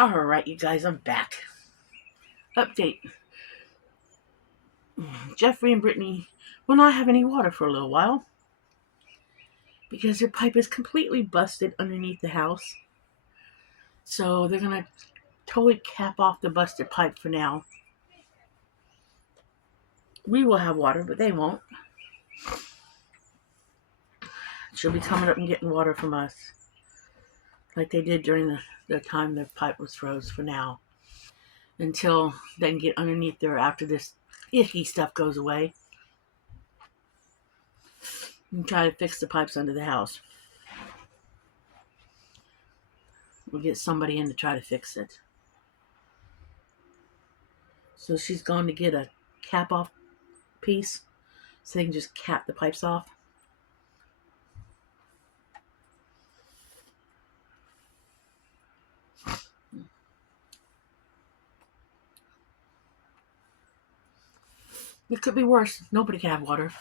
Alright, you guys, I'm back. Update. Jeffrey and Brittany will not have any water for a little while because their pipe is completely busted underneath the house. So they're going to totally cap off the busted pipe for now. We will have water, but they won't. She'll be coming up and getting water from us like they did during the time the pipe was froze for now. Until they can get underneath there after this icky stuff goes away. And try to fix the pipes under the house. We'll get somebody in to try to fix it. So she's going to get a cap off piece so they can just cap the pipes off. It could be worse. Nobody can have water.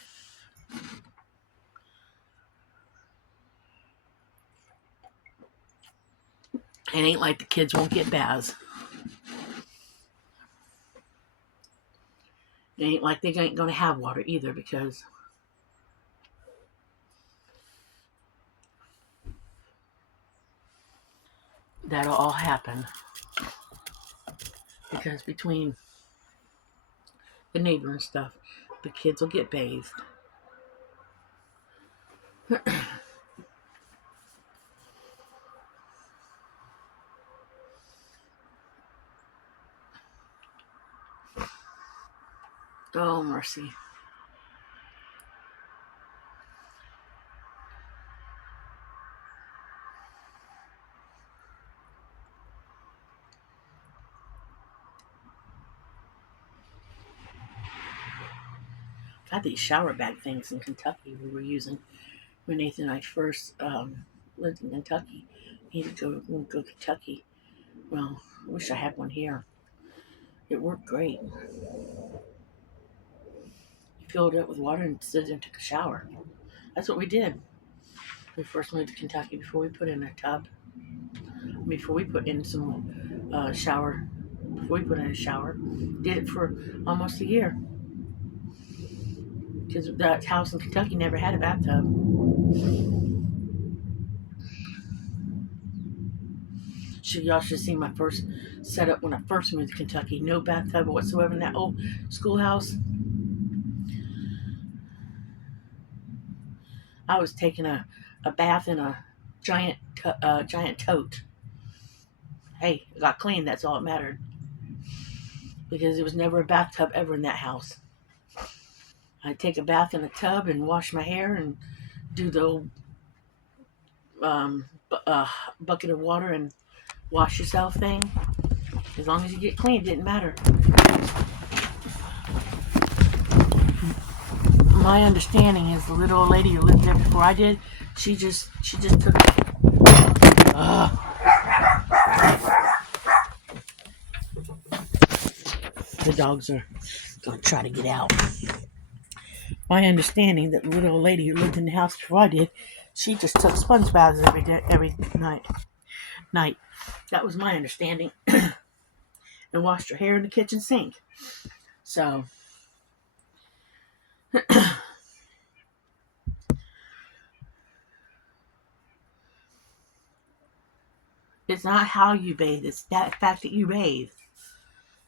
It ain't like the kids won't get baths. It ain't like they ain't going to have water either because that'll all happen. Because between the neighbor and stuff, the kids will get bathed. Oh, mercy. Got these shower bag things in Kentucky we were using when Nathan and I first lived in Kentucky. Needed to go to Kentucky. Well, I wish I had one here. It worked great. You filled it up with water and stood there and took a shower. That's what we did. We first moved to Kentucky before we put in a tub. Before we put in some shower. Before we put in a shower. Did it for almost a year. Because that house in Kentucky never had a bathtub. Y'all should see my first setup when I first moved to Kentucky. No bathtub whatsoever in that old schoolhouse. I was taking a bath in a giant tote. Hey, it got clean. That's all that mattered. Because there was never a bathtub ever in that house. I'd take a bath in a tub and wash my hair and do the old bucket of water and wash yourself thing. As long as you get clean, it didn't matter. My understanding is the little old lady who lived there before I did, she just took the dogs are going to try to get out. My understanding that the little old lady who lived in the house before I did, she just took sponge baths every night. That was my understanding. And washed her hair in the kitchen sink. So it's not how you bathe, it's that fact that you bathe.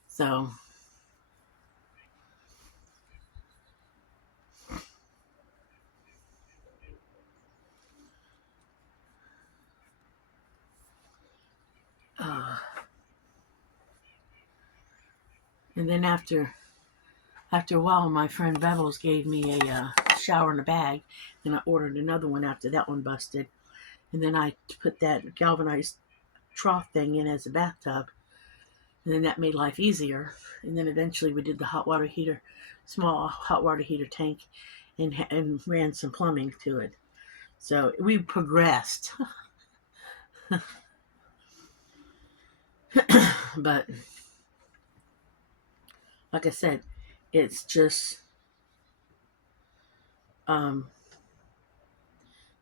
So and then after a while, my friend Bevels gave me a shower in a bag, and I ordered another one after that one busted. And then I put that galvanized trough thing in as a bathtub, and then that made life easier. And then eventually we did the hot water heater, small hot water heater tank, and ran some plumbing to it. So we progressed. But like I said, it's just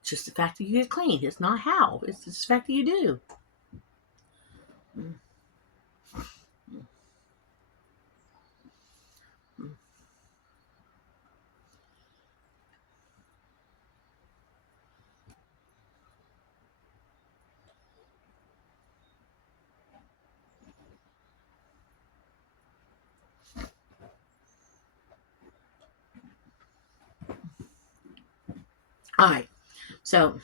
just the fact that you get clean. It's not how. It's just the fact that you do. All right. So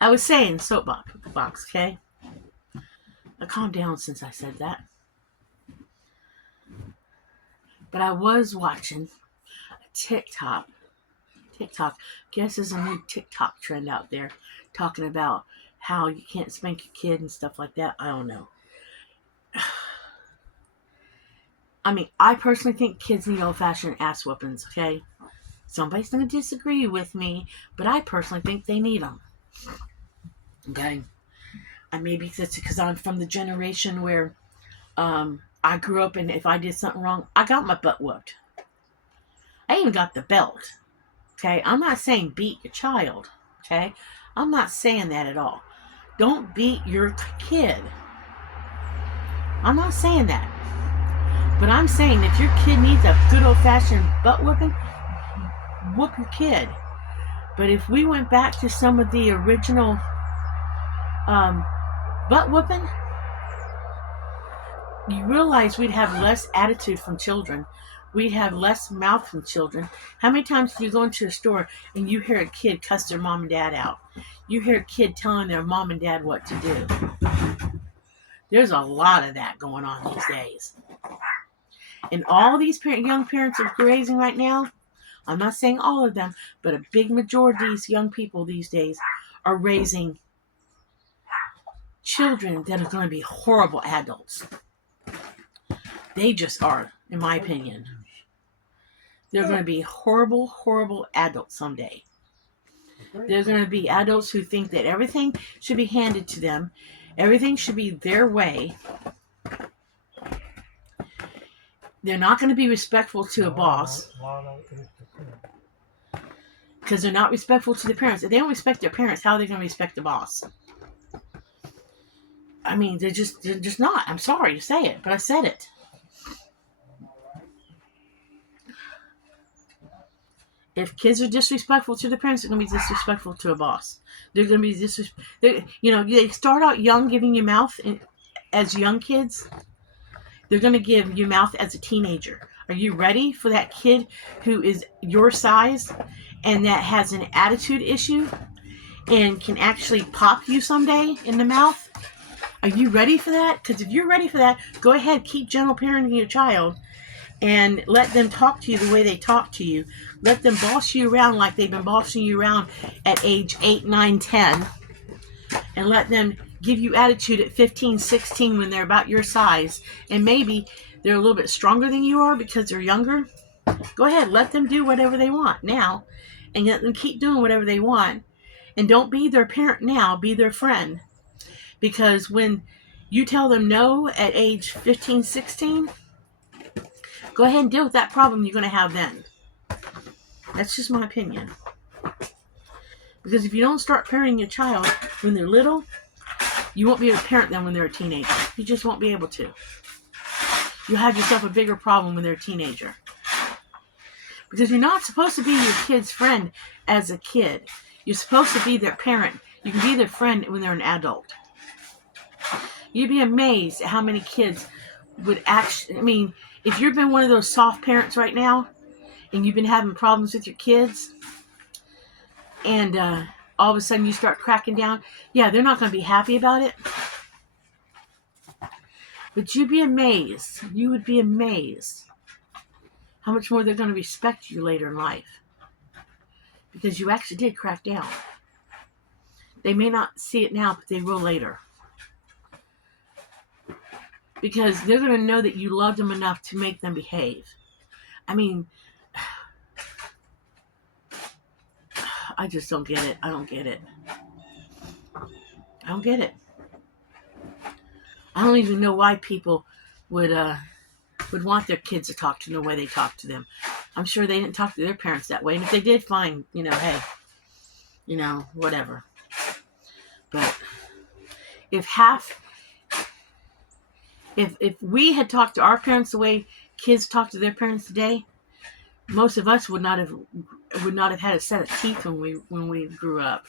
I was saying soapbox, okay? I calmed down since I said that. But I was watching a TikTok. Guess there's a new TikTok trend out there talking about how you can't spank your kid and stuff like that. I don't know. I mean, I personally think kids need old-fashioned ass whoopings, okay? Somebody's going to disagree with me, but I personally think they need them. Okay? And maybe it's because I'm from the generation where I grew up, and if I did something wrong, I got my butt whooped. I even got the belt. Okay? I'm not saying beat your child. Okay? I'm not saying that at all. Don't beat your kid. I'm not saying that. But I'm saying if your kid needs a good old-fashioned butt whooping, whoop your kid. But if we went back to some of the original butt whooping, you realize we'd have less attitude from children. We'd have less mouth from children. How many times do you go into a store and you hear a kid cuss their mom and dad out? You hear a kid telling their mom and dad what to do. There's a lot of that going on these days. And all these young parents are raising right now, I'm not saying all of them, but a big majority of these young people these days are raising children that are going to be horrible adults. They just are, in my opinion. They're going to be horrible, horrible adults someday. They're going to be adults who think that everything should be handed to them. Everything should be their way. They're not going to be respectful to a boss because they're not respectful to their parents. If they don't respect their parents, how are they going to respect the boss? I mean, they're just not. I'm sorry to say it, but I said it. If kids are disrespectful to their parents, they're going to be disrespectful to a boss. They're going to be they start out young, giving you mouth as young kids. They're going to give you mouth as a teenager. Are you ready for that kid who is your size and that has an attitude issue and can actually pop you someday in the mouth? Are you ready for that? Because if you're ready for that, go ahead, keep gentle parenting your child and let them talk to you the way they talk to you. Let them boss you around like they've been bossing you around at age 8, 9, 10. And let them give you attitude at 15, 16 when they're about your size. And maybe they're a little bit stronger than you are because they're younger. Go ahead, let them do whatever they want now. And let them keep doing whatever they want. And don't be their parent now, be their friend. Because when you tell them no at age 15, 16, go ahead and deal with that problem you're going to have then. That's just my opinion. Because if you don't start parenting your child when they're little, you won't be able to parent them when they're a teenager. You just won't be able to. You'll have yourself a bigger problem when they're a teenager. Because you're not supposed to be your kid's friend as a kid. You're supposed to be their parent. You can be their friend when they're an adult. You'd be amazed at how many kids would actually... I mean, if you've been one of those soft parents right now, and you've been having problems with your kids, and all of a sudden you start cracking down, yeah, they're not going to be happy about it. But you'd be amazed. You would be amazed how much more they're going to respect you later in life. Because you actually did crack down. They may not see it now, but they will later. Because they're going to know that you loved them enough to make them behave. I mean, I just don't get it. I don't get it. I don't get it. I don't even know why people would want their kids to talk to them the way they talk to them. I'm sure they didn't talk to their parents that way. And if they did, fine. Hey, whatever. But if we had talked to our parents the way kids talk to their parents today, most of us would not have had a set of teeth when we grew up.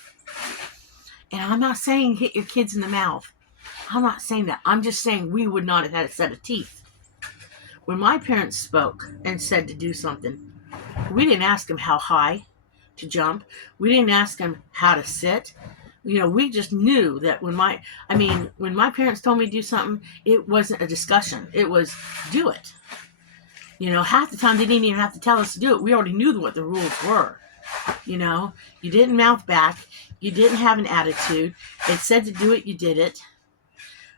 And I'm not saying hit your kids in the mouth. I'm not saying that. I'm just saying we would not have had a set of teeth. When my parents spoke and said to do something, we didn't ask them how high to jump. We didn't ask them how to sit. We just knew that when my parents told me to do something, it wasn't a discussion. It was do it. Half the time they didn't even have to tell us to do it. We already knew what the rules were. You didn't mouth back. You didn't have an attitude. It said to do it, you did it.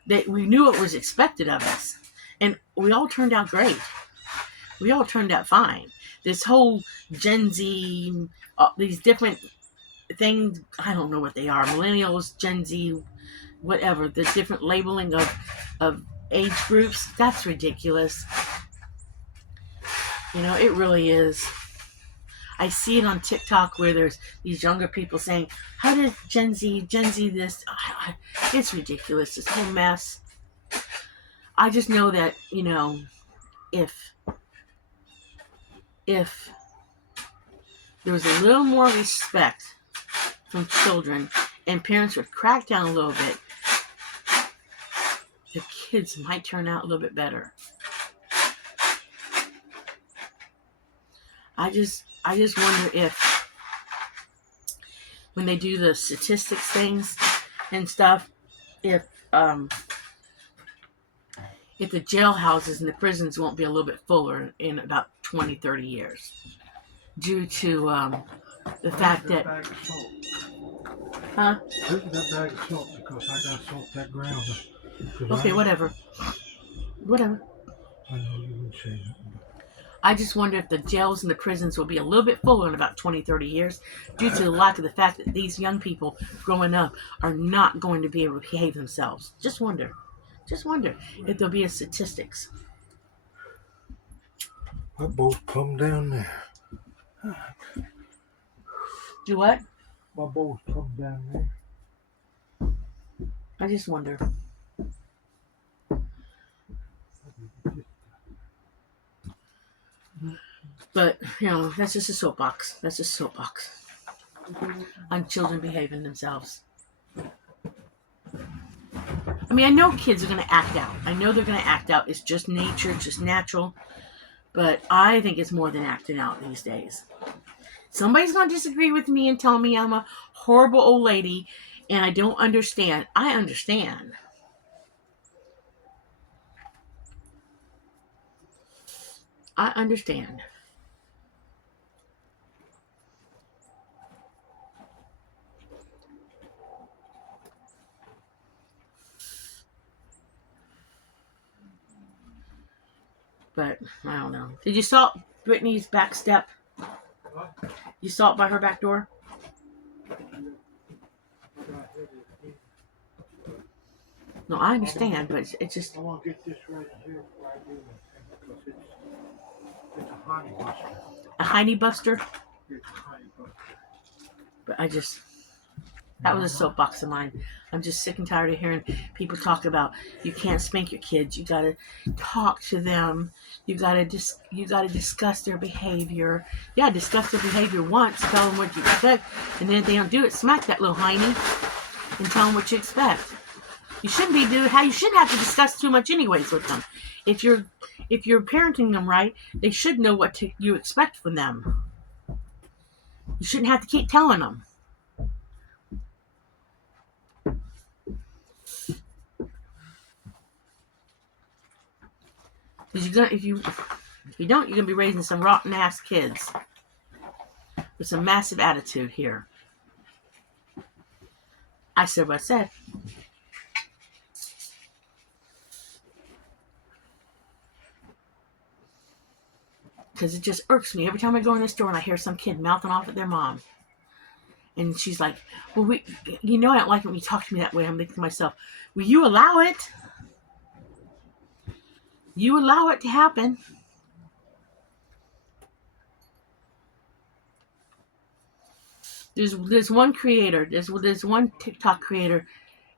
That we knew what was expected of us. And we all turned out great. We all turned out fine. This whole Gen Z, these different things, I don't know what they are. Millennials, Gen Z, whatever. The different labeling of age groups, that's ridiculous. It really is. I see it on TikTok where there's these younger people saying, how did Gen Z this? It's ridiculous, this whole mess. I just know that, if there was a little more respect from children and parents would crack down a little bit, the kids might turn out a little bit better. I just wonder if when they do the statistics things and stuff, if the jailhouses and the prisons won't be a little bit fuller in about 20, 30 years due to the fact that... Huh? Look at that bag of salt because I got to salt that ground. Okay, whatever. I know you would say that. I just wonder if the jails and the prisons will be a little bit fuller in about 20, 30 years due to the lack of the fact that these young people growing up are not going to be able to behave themselves. Just wonder if there'll be a statistics. My boat come down there. Do what? My boat come down there. I just wonder. But, that's just a soapbox. That's just a soapbox on children behaving themselves. I know kids are going to act out. I know they're going to act out. It's just nature. It's just natural. But I think it's more than acting out these days. Somebody's going to disagree with me and tell me I'm a horrible old lady and I don't understand. I understand. I understand. But I don't know. Did you salt Brittany's back step? What? You saw it by her back door? No, I understand, but it's just... I want to get this right here before I do this because it's a honey buster. A honey buster? It's a honey buster. But that was a soapbox of mine. I'm just sick and tired of hearing people talk about you can't spank your kids. You gotta talk to them. You gotta discuss their behavior. Yeah, discuss their behavior once. Tell them what you expect, and then if they don't do it, smack that little hiney and tell them what you expect. You shouldn't be doing how you shouldn't have to discuss too much anyways with them. If you're parenting them right, they should know what you expect from them. You shouldn't have to keep telling them. Because if you don't, you're gonna be raising some rotten ass kids with some massive attitude here. I said what I said. Because it just irks me every time I go in the store and I hear some kid mouthing off at their mom. And she's like, well, I don't like it when you talk to me that way. I'm thinking to myself, will you allow it? You allow it to happen. There's one creator, there's one TikTok creator,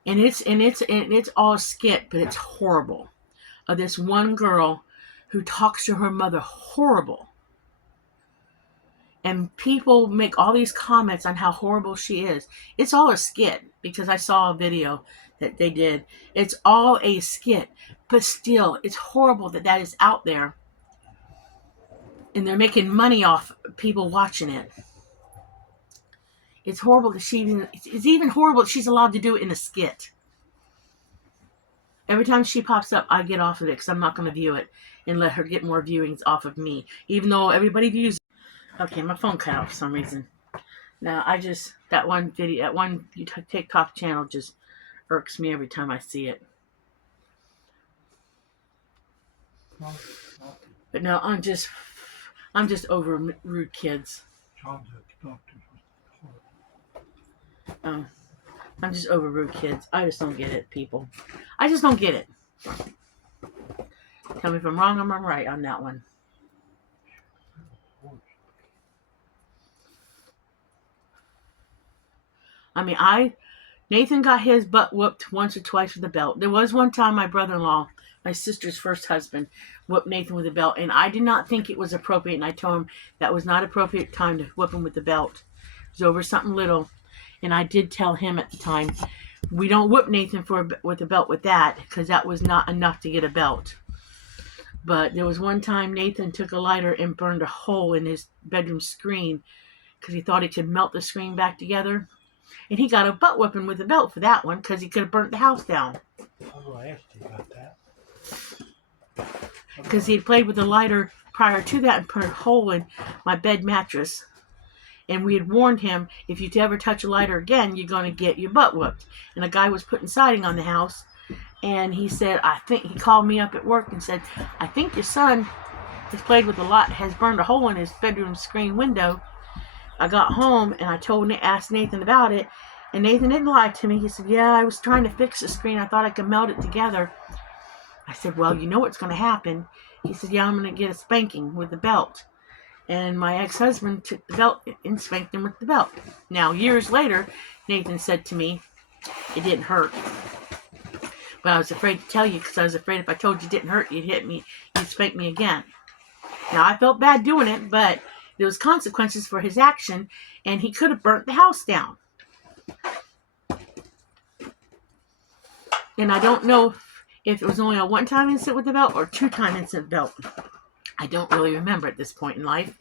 and it's all a skit, but it's horrible. Of this one girl who talks to her mother horrible. And people make all these comments on how horrible she is. It's all a skit because I saw a video that they did. It's all a skit. But still, it's horrible that is out there. And they're making money off people watching it. It's horrible that it's even horrible that she's allowed to do it in a skit. Every time she pops up, I get off of it because I'm not going to view it and let her get more viewings off of me, even though everybody views it. Okay, my phone cut out for some reason. Now, that one video, that one TikTok channel just irks me every time I see it. But no, I'm just over rude kids. I'm just over rude kids. I just don't get it, people. I just don't get it. Tell me if I'm wrong or I'm right on that one. I mean, Nathan got his butt whooped once or twice with a belt. There was one time my brother-in-law, my sister's first husband, whooped Nathan with a belt, and I did not think it was appropriate, and I told him that was not appropriate time to whoop him with the belt. It was over something little, and I did tell him at the time, we don't whoop Nathan with a belt with that, because that was not enough to get a belt. But there was one time Nathan took a lighter and burned a hole in his bedroom screen because he thought he could melt the screen back together. And he got a butt whipping with a belt for that one because he could have burnt the house down. I asked you about that. Because he had played with a lighter prior to that and put a hole in my bed mattress. And we had warned him, if you ever touch a lighter again, you're going to get your butt whooped. And a guy was putting siding on the house. And he said, he called me up at work and said, I think your son has burned a hole in his bedroom screen window. I got home and asked Nathan about it, and Nathan didn't lie to me. He said, yeah, I was trying to fix the screen. I thought I could melt it together. I said, well, you know what's going to happen. He said, yeah, I'm going to get a spanking with the belt. And my ex-husband took the belt and spanked him with the belt. Now, years later, Nathan said to me, it didn't hurt. But I was afraid to tell you because I was afraid if I told you it didn't hurt, you'd hit me, you'd spank me again. Now, I felt bad doing it, but there was consequences for his action, and he could have burnt the house down. And I don't know if it was only a one-time incident with the belt or two-time incident belt. I don't really remember at this point in life.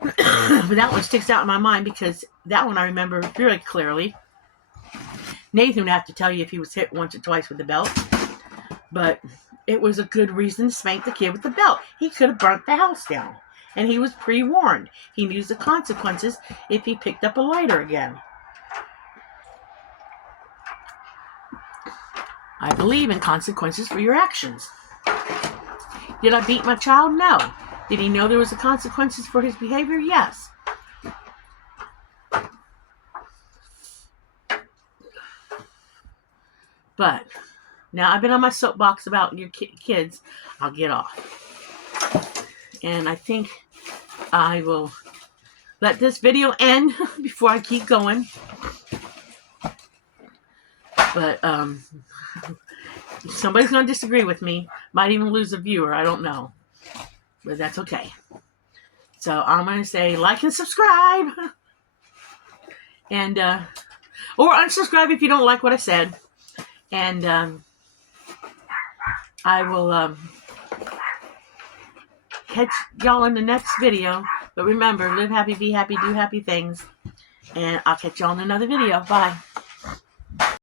But that one sticks out in my mind because that one I remember very clearly. Nathan would have to tell you if he was hit once or twice with the belt. But it was a good reason to spank the kid with the belt. He could have burnt the house down. And he was pre-warned. He knew the consequences if he picked up a lighter again. I believe in consequences for your actions. Did I beat my child? No. Did he know there was consequences for his behavior? Yes. But now I've been on my soapbox about your kids. I'll get off. And I think I will let this video end before I keep going. But somebody's going to disagree with me. Might even lose a viewer. I don't know. But that's okay. So I'm going to say like and subscribe. And or unsubscribe if you don't like what I said. And I will catch y'all in the next video. But remember, live happy, be happy, do happy things. And I'll catch y'all in another video. Bye.